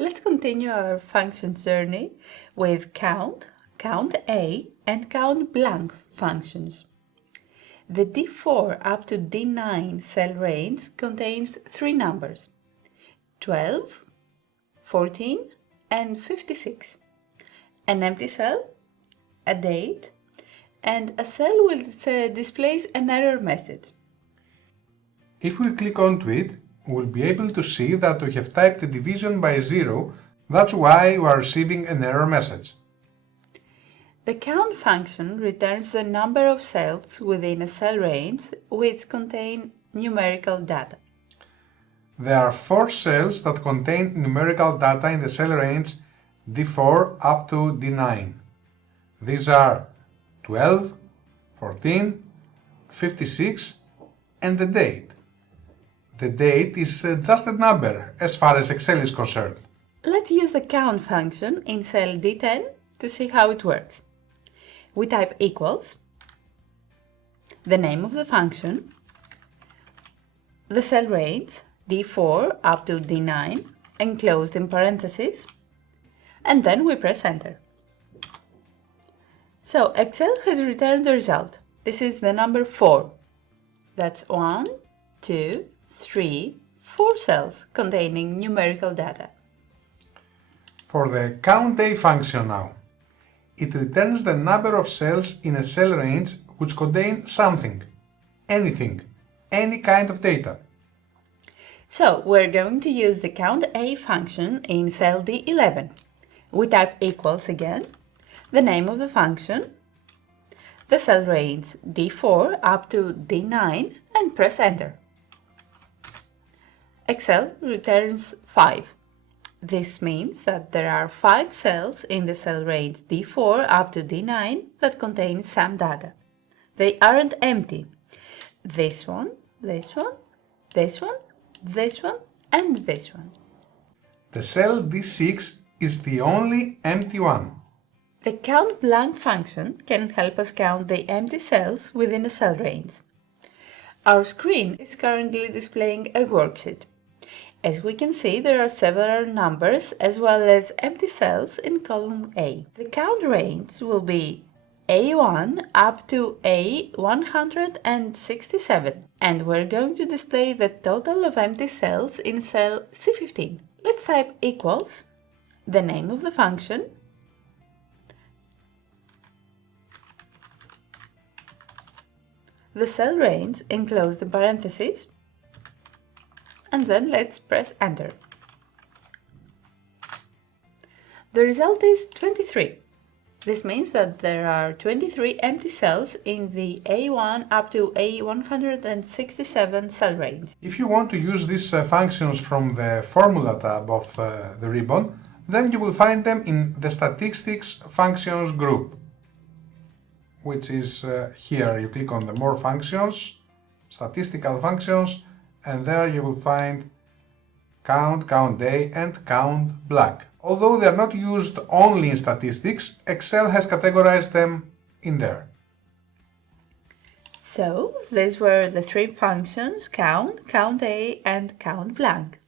Let's continue our functions journey with count, COUNTA, and COUNTBLANK functions. The D4 up to D9 cell range contains three numbers: 12, 14, and 56. An empty cell, a date, and a cell will display an error message. If we click onto it, we'll be able to see that we have typed a division by 0, that's why we are receiving an error message. The count function returns the number of cells within a cell range which contain numerical data. There are 4 cells that contain numerical data in the cell range D4 up to D9. These are 12, 14, 56, and the date. The date is just a number as far as Excel is concerned. Let's use the count function in cell D10 to see how it works. We type equals, the name of the function, the cell range D4 up to D9 enclosed in parentheses, and then we press enter. So Excel has returned the result. This is the number 4. That's 1, 2, 3, 4 cells containing numerical data. For the COUNTA function now, it returns the number of cells in a cell range which contain something, anything, any kind of data. So we're going to use the COUNTA function in cell D11. We type equals again, the name of the function, the cell range D4 up to D9, and press enter. Excel returns 5. This means that there are 5 cells in the cell range D4 up to D9 that contain some data. They aren't empty. This one, this one, this one, this one, and this one. The cell D6 is the only empty one. The COUNTBLANK function can help us count the empty cells within a cell range. Our screen is currently displaying a worksheet. As we can see, there are several numbers as well as empty cells in column A. The count range will be A1 up to A167, and we're going to display the total of empty cells in cell C15. Let's type equals, the name of the function, the cell range enclosed in parentheses, and then let's press enter. The result is 23. This means that there are 23 empty cells in the A1 up to A167 cell range. If you want to use these functions from the Formula tab of the ribbon, then you will find them in the Statistics Functions group, which is here. You click on the More Functions, Statistical Functions, and there you will find count, COUNTA, and COUNTBLANK. Although they are not used only in statistics, Excel has categorized them in there. So these were the three functions: count, COUNTA, and COUNTBLANK.